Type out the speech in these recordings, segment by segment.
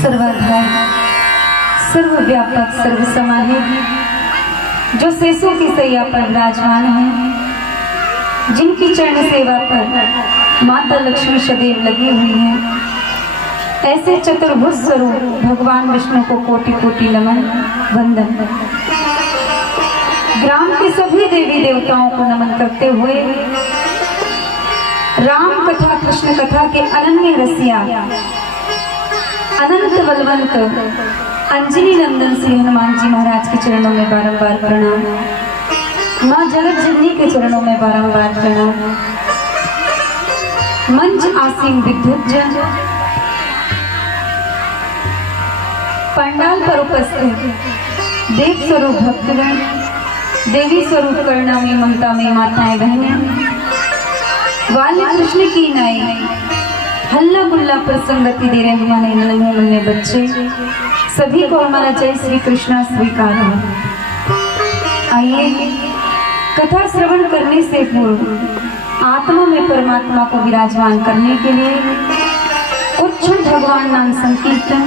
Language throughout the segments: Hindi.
सर्वधार सर्वव्यापक सर्वसमाहित जो शेषों की सैया पर विराजमान है, जिनकी चरण सेवा पर माता लक्ष्मी सदैव लगी हुई है, ऐसे चतुर्भुज स्वरूप भगवान विष्णु को कोटि कोटि नमन वंदन। ग्राम के सभी देवी देवताओं को नमन करते हुए राम कथा कृष्ण कथा के अनन्य रसिया अनंत बलवंत अंजनी नंदन श्री हनुमान जी महाराज के चरणों में बारंबार प्रणाम, माँ जगत जननी के चरणों में बारंबार प्रणाम। मंच आसीन विद्युत जन, पंडाल पर उपस्थित देव स्वरूप भक्तगण, देवी स्वरूप करुणा में ममता में माताएं बहनें, वाली कृष्ण की नाई हल्ला गुल्ला पर संगति दे रहे हमारे नन्हे मुन्ने बच्चे, सभी को हमारा जय श्री कृष्णा स्वीकार हो। आइए कथा श्रवण करने से पूर्व आत्मा में परमात्मा को विराजमान करने के लिए उच्च भगवान नाम संकीर्तन,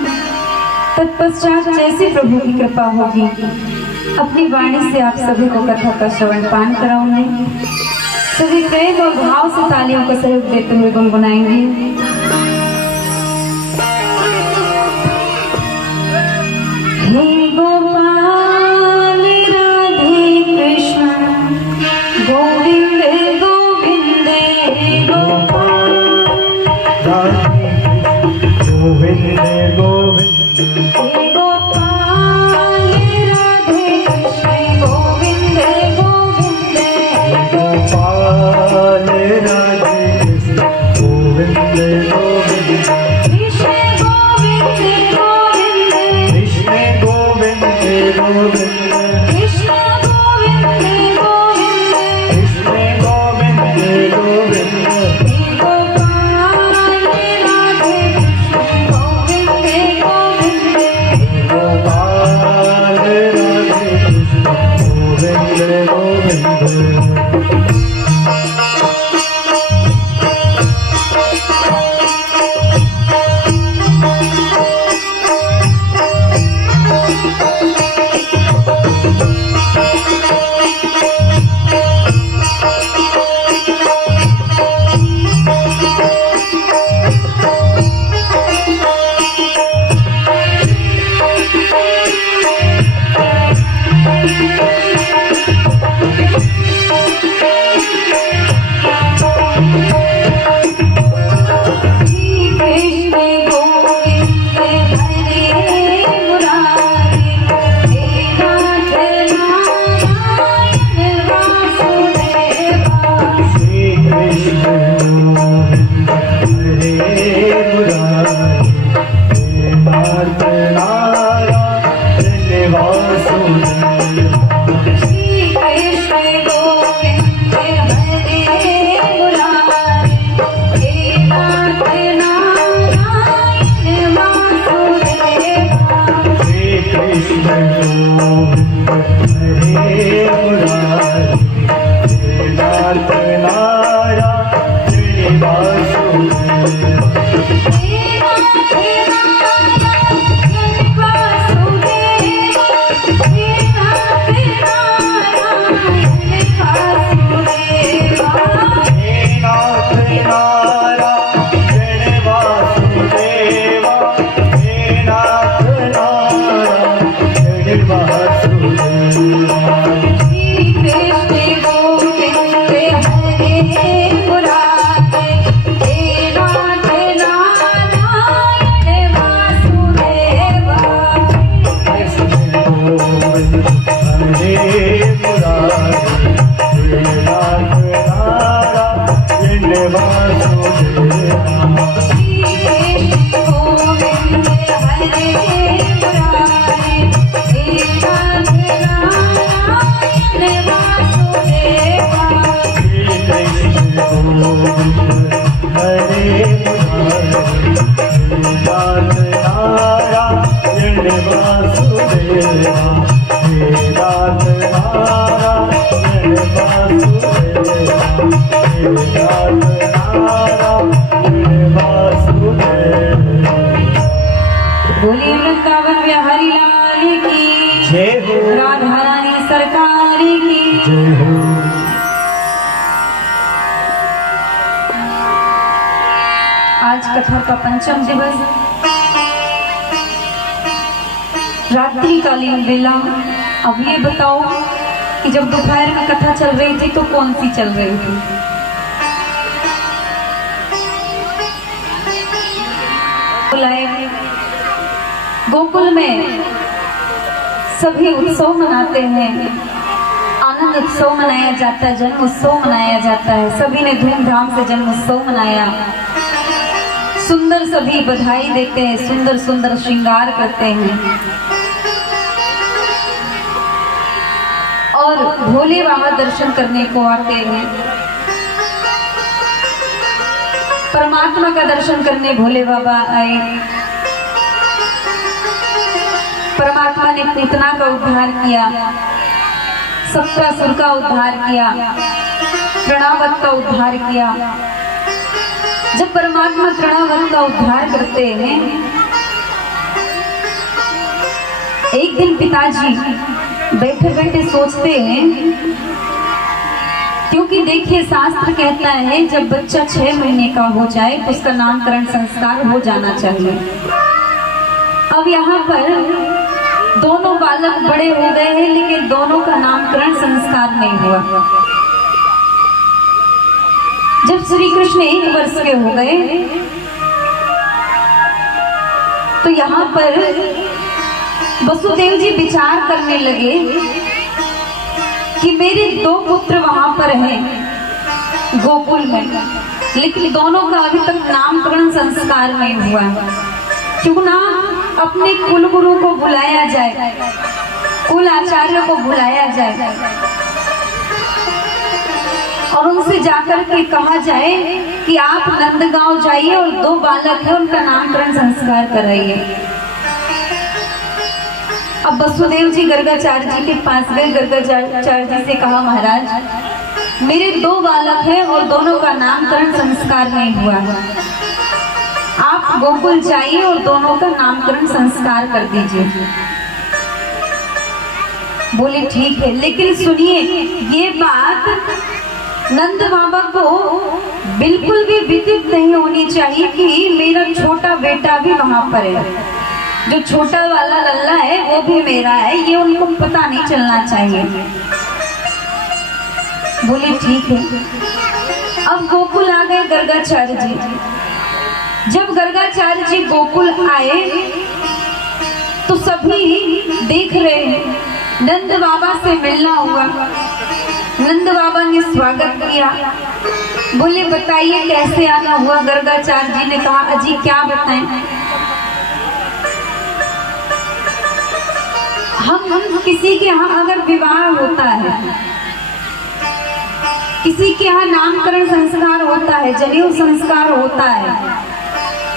तत्पश्चात जैसे प्रभु की कृपा होगी अपनी वाणी से आप सभी को कथा का श्रवण पान कराऊंगी। सभी प्रेम और भाव से तालियों का सहयोग देते हुए गुनगुनाएंगे। हे गोपाल राधे कृष्ण गोविंद गोविंद, हे गोपाल गोविंद गोविंद, हे गोपाल राधे कृष्ण गोविंद गोविंद, गोपाल राधे कृष्ण गोविंद गोविंद। बोलिए वृंदावन बिहारी लाल की जय हो, राधा रानी सरकार की जय हो। आज कथा का पंचम दिवस, रात्रिकालीन बेला। अब ये बताओ कि जब दोपहर में कथा चल रही थी तो कौन सी चल रही थी? बुलाए गोकुल में सभी उत्सव मनाते हैं, आनंद उत्सव मनाया जाता है, जन्म उत्सव मनाया जाता है। सभी ने धूमधाम से जन्म उत्सव मनाया, सुंदर सभी बधाई देते हैं, सुंदर सुंदर श्रृंगार करते हैं और भोले बाबा दर्शन करने को आते हैं। परमात्मा का दर्शन करने भोले बाबा आए। परमात्मा ने पूतना का उद्धार किया, सप्तासुर का उद्धार किया, तृणावत का उद्धार किया। जब परमात्मा तृणावत का उद्धार करते हैं, एक दिन पिताजी बैठे बैठे सोचते हैं, क्योंकि देखिए शास्त्र कहता है जब बच्चा 6 महीने का हो जाए तो उसका नामकरण संस्कार हो जाना चाहिए। अब यहाँ पर दोनों बालक बड़े हो गए हैं लेकिन दोनों का नामकरण संस्कार नहीं हुआ। जब श्री कृष्ण 1 वर्ष के हो गए तो यहाँ पर वसुदेव जी विचार करने लगे कि मेरे 2 पुत्र वहां पर हैं गोकुल में, लेकिन दोनों का अभी तक नामकरण संस्कार नहीं हुआ। क्यों ना अपने कुल गुरु को बुलाया जाए, कुल आचार्य को बुलाया जाए और उनसे जाकर के कहा जाए कि आप नंदगांव जाइए और 2 बालक हैं उनका नामकरण संस्कार कराइए। अब वसुदेव जी गर्गाचार्य जी के पास गए। गर्गाचार्य जी से कहा, महाराज मेरे 2 बालक हैं और दोनों का नामकरण संस्कार नहीं हुआ है, आप गोकुल जाइए और दोनों का नामकरण संस्कार कर दीजिए। बोले ठीक है, लेकिन सुनिए ये बात नंद बाबा को बिल्कुल भी विदित नहीं होनी चाहिए कि मेरा छोटा बेटा भी वहां पर है, जो छोटा वाला लल्ला है वो भी मेरा है, ये उनको पता नहीं चलना चाहिए। बोले ठीक है। अब गोकुल आ गए गर्गाचार्य जी। जब गर्गाचार्य जी गोकुल आए तो सभी देख रहे हैं, नंद बाबा से मिलना हुआ। नंद बाबा ने स्वागत किया। बोले बताइए कैसे आना हुआ? गर्गाचार्य जी ने कहा, अजी क्या बताएं, हम किसी के यहाँ अगर विवाह होता है, किसी के यहाँ नामकरण संस्कार होता है, जनेऊ संस्कार होता है,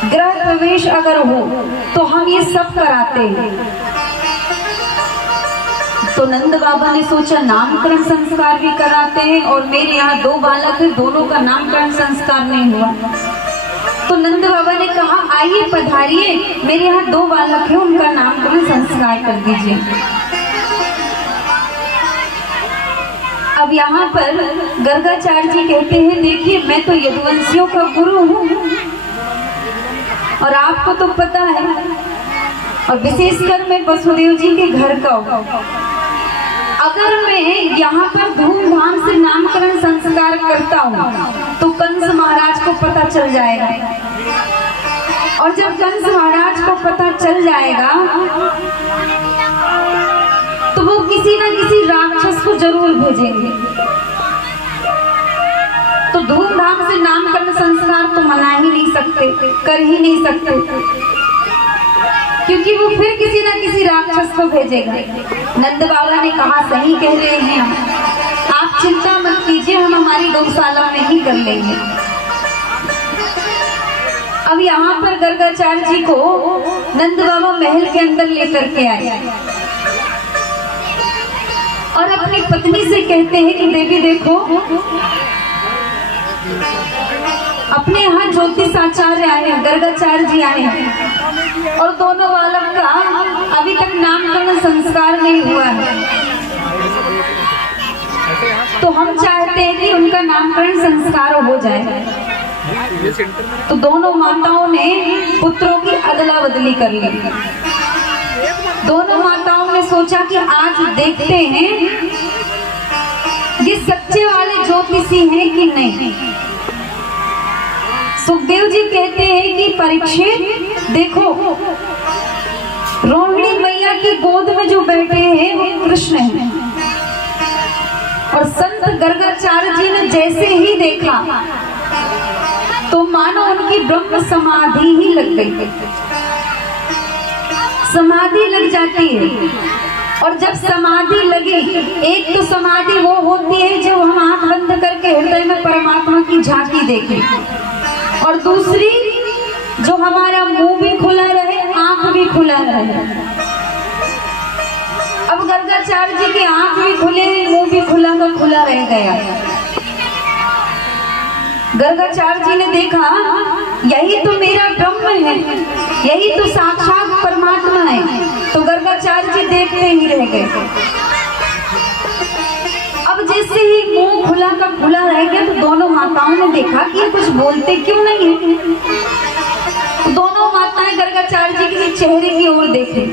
गृह प्रवेश अगर हो तो हम ये सब कराते हैं। तो नंद बाबा ने सोचा नामकरण संस्कार भी कराते हैं और मेरे यहाँ 2 बालक हैं, दोनों का नामकरण संस्कार नहीं हुआ। तो नंद बाबा ने कहा, आइए पधारिए, मेरे यहाँ 2 बालक हैं, उनका नामकरण संस्कार कर दीजिए। अब यहाँ पर गर्गाचार्य जी कहते हैं, देखिए मैं तो यदुवंशियों का गुरु हूँ और आपको तो पता है, और विशेषकर मैं वसुदेव जी के घर का हूँ। अगर मैं यहाँ पर धूमधाम से नामकरण संस्कार करता हूँ तो कंस महाराज को पता चल जाएगा, और जब कंस महाराज को पता चल जाएगा तो वो किसी न किसी राक्षस को जरूर भेजेंगे। तो धूमधाम से नामकरण संस्कार तो मना ही नहीं सकते, कर ही नहीं सकते, क्योंकि वो फिर किसी न किसी राक्षस को भेजेगा। नंद बाबा ने कहा, सही कह रहे हैं आप चिंता मत कीजिए, हम हमारी गौशाला में ही कर लेंगे। अब यहाँ पर गर्गाचार्य जी को नंद बाबा महल के अंदर लेकर के आए और अपनी पत्नी से कहते हैं कि देवी देखो, अपने यहाँ ज्योतिष आचार्य आए हैं, गर्गाचार्य जी आए हैं, और दोनों बालक का अभी तक नामकरण संस्कार नहीं हुआ है। तो हम चाहते हैं कि उनका नामकरण संस्कार हो जाए। तो दोनों माताओं ने पुत्रों की अदला बदली कर ली। दोनों माताओं ने सोचा कि आज देखते हैं ये सच्चे वाले ज्योतिषी हैं कि नहीं। सुखदेव जी कहते हैं कि परीक्षित देखो, रोहिणी मैया की गोद में जो बैठे हैं वो कृष्ण हैं। और संत गर्गाचार्य जी ने जैसे ही देखा तो मानो उनकी ब्रह्म समाधि ही लग गई। समाधि लग जाती है, और जब समाधि लगे, एक तो समाधि वो होती है जब हम आंख बंद करके हृदय में परमात्मा की झांकी देखें, और दूसरी जो हमारा मुंह भी खुला रहे, आंख भी खुला रहे। अब गर्गाचार्य जी की आंख भी खुले, मुंह भी खुला का खुला रह गया। गर्गाचार्य जी ने देखा यही तो मेरा ब्रह्म है, यही तो साक्षात परमात्मा है। तो गर्गाचार्य जी देखते ही रह गए। अब जैसे ही मुंह खुला का खुला रह गया तो दोनों माताओं ने देखा कि ये कुछ बोलते क्यों नहीं है। तो दोनों माताएं गर्गाचार्य जी के चेहरे की ओर देखे,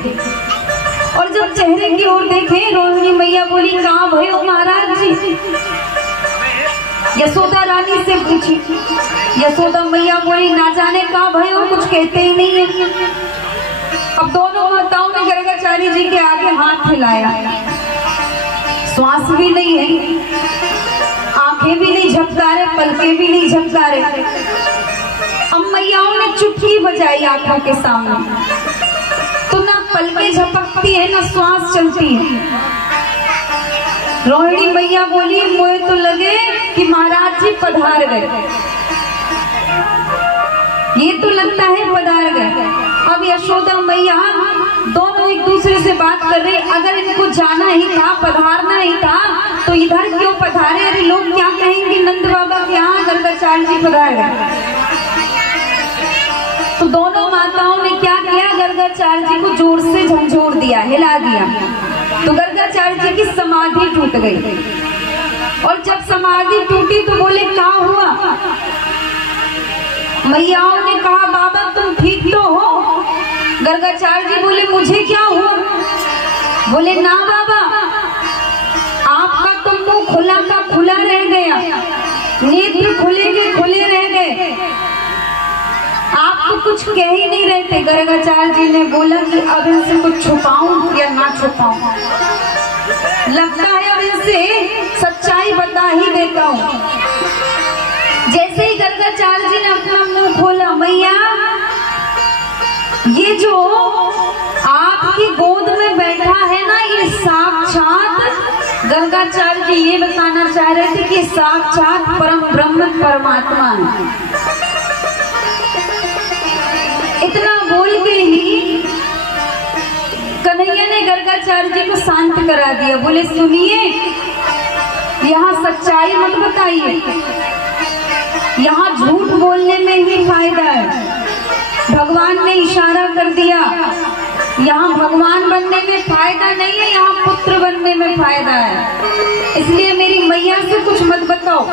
और जब चेहरे की ओर देखे, रोहिणी मैया बोली, कहाँ भयो महाराज जी? यशोदा रानी से पूछी। यशोदा मैया बोली, ना जाने कहाँ भयो, कुछ कहते ही नहीं है। अब दोनों माताओं ने गर्गाचार्य जी के आगे हाथ हिलाया। श्वास भी नहीं है, आंखें भी नहीं झपका रहे, पलकें भी नहीं झपका रहे। अब मैयाओं ने चुटकी बजाई आंखों के सामने, तो ना पलकें झपकती है ना श्वास चलती है। रोहिणी मैया बोली, मुझे तो लगे कि महाराज जी पधार गए, ये तो लगता है पधार गए। अब यशोदा मैया दोनों एक दूसरे से बात कर रहे, अगर इनको जाना ही था, पधारना ही था, तो इधर क्यों पधारे? अरे लोग क्या कहेंगे, नंद बाबा के यहाँ गर्गाचार्य जी पधार गए। तो दोनों माताओं ने क्या किया, गर्गाचार्य जी को जोर से झंझोर दिया, हिला दिया। तो गर्गाचार्य जी की समाधि टूट गई। और जब समाधि टूटी तो बोले, क्या हुआ? मैयाओं ने कहा, बाबा तुम ठीक तो हो? गर्गाचार्य जी बोले, मुझे क्या हुआ? बोले, ना बाबा, आपका तो मुंह खुला का खुला रह गया, नेत्र खुले के खुले रह गए, आप तो कुछ कह ही नहीं रहे थे। गर्गाचार्य जी ने बोला कि अब इनसे कुछ छुपाऊं या ना छुपाऊं, लगता है अब इनसे सच्चाई बता ही देता हूँ। जैसे ही गर्गाचार्य जी ने अपना मुंह खोला, मैया ये जो आपकी गोद में बैठा है ना, ये साक्षात, गर्गाचार्य जी ये बताना चाह रहे थे कि साक्षात परम ब्रह्म परमात्मा है। इतना बोल के ही कन्हैया ने गर्गाचार्य जी को शांत करा दिया। बोले, सुनिए, यहाँ सच्चाई मत बताइए, यहाँ झूठ बोलने में ही फायदा है। भगवान ने इशारा कर दिया, यहाँ भगवान बनने में फायदा नहीं है, यहाँ पुत्र बनने में फायदा है। इसलिए मेरी मैया से कुछ मत बताओ।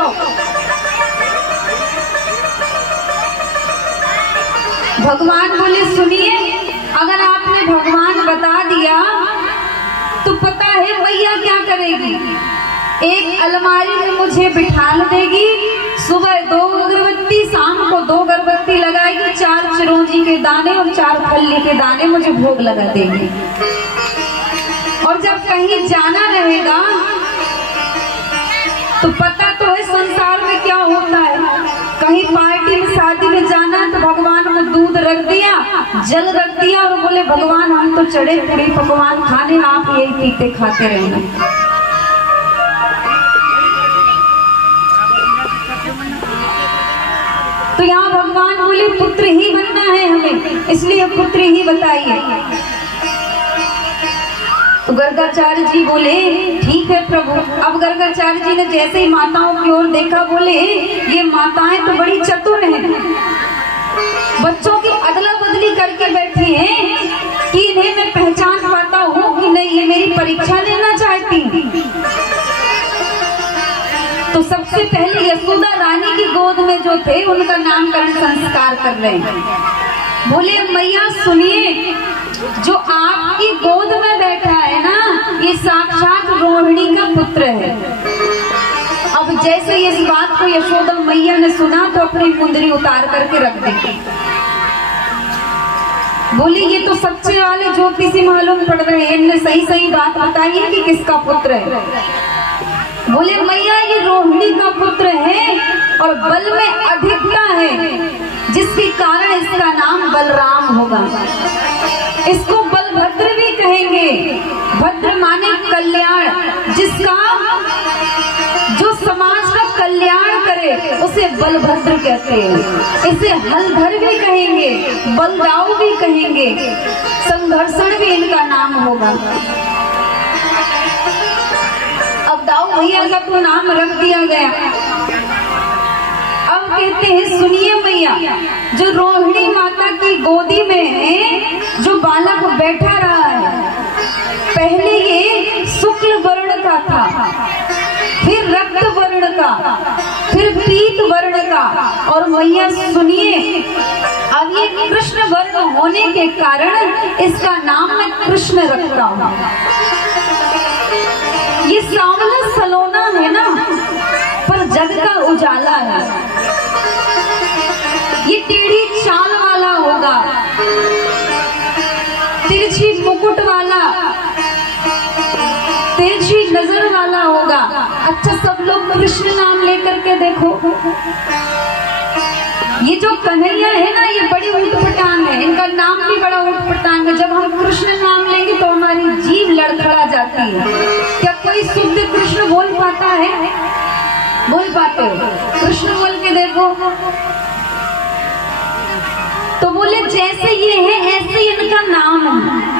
भगवान बोले, सुनिए, अगर आपने भगवान बता दिया तो पता है मैया क्या करेगी? एक अलमारी में मुझे बिठा देगी, सुबह 2 अगरबत्ती, शाम को 2 अगरबत्ती लगाएगी, 4 चिरौंजी के दाने और 4 फल्ली के दाने मुझे भोग लगा देगी। और जब कहीं जाना रहेगा तो पता तो है संसार में क्या होता है, कहीं पार्टी में शादी में जाना तो भगवान ने दूध रख दिया, जल रख दिया, और बोले, भगवान हम तो चढ़े पूरी पकवान खाने, आप यही पीते खाते रहना। तो यहाँ भगवान बोले, पुत्र ही बनना है हमें, इसलिए पुत्र ही बताइए। तो गर्गाचार्य जी बोले ठीक है प्रभु। अब गर्गाचार्य जी ने जैसे ही माताओं की ओर देखा, बोले ये माताएं तो बड़ी चतुर हैं, बच्चों की अदला बदली करके बैठी हैं कि इन्हें मैं पहचान पाता हूँ कि नहीं ये मेरी परीक्षा लेना चाहती। तो सबसे पहले यशोदा रानी की गोद में जो थे उनका नामकरण संस्कार कर रहे हैं। बोले मैया सुनिए, जो आपकी गोद में बैठा है ना, ये साक्षात रोहिणी का पुत्र है। अब जैसे इस बात को यशोदा मैया ने सुना तो अपनी मुंदरी उतार करके रख दी। बोली ये तो सच्चे वाले ज्योतिषी मालूम पड़ रहे हैं, इनने सही सही बात बताई है कि किसका पुत्र है। बोले मैया ये रोहिणी का पुत्र है और बल में अधिकता है, जिसके कारण इसका नाम बलराम होगा। इसको बलभद्र भी कहेंगे। भद्र माने कल्याण, जिसका जो समाज का कल्याण करे उसे बलभद्र कहते हैं। इसे हलधर भी कहेंगे, बलदाऊ भी कहेंगे, संघर्षण भी इनका नाम होगा। अब दाऊ भैया का तो नाम रख दिया गया। अब कहते हैं सुनिए मैया, जो रोहिणी माता की गोदी में जो बालक बैठा रहा है, पहले ये शुक्ल वर्ण का था, फिर रक्त वर्ण का, फिर पीत वर्ण का, और मैया सुनिए अब ये कृष्ण वर्ण होने के कारण इसका नाम मैं कृष्ण रखता हूँ। ये सांवला सलोना है ना, पर जग का उजाला है। ये टेढ़ी चाल वाला होगा, तिरछी मुकुट वाला, तिरछी नजर वाला होगा। अच्छा सब लोग कृष्ण नाम लेकर के देखो, ये जो कन्हैया है ना, ये बड़ी उठपटांग है, इनका नाम भी बड़ा उठपटांग है। जब हम कृष्ण नाम लेंगे तो हमारी जीभ लड़खड़ा जाती है। क्या कोई शुद्ध कृष्ण बोल पाता है? बोल पाते हो? कृष्ण बोल के देखो। तो बोले जैसे ये है ऐसे इनका नाम है,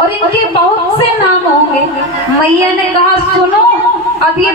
और इनके बहुत से नाम होंगे। मैया ने कहा सुनो, अब ये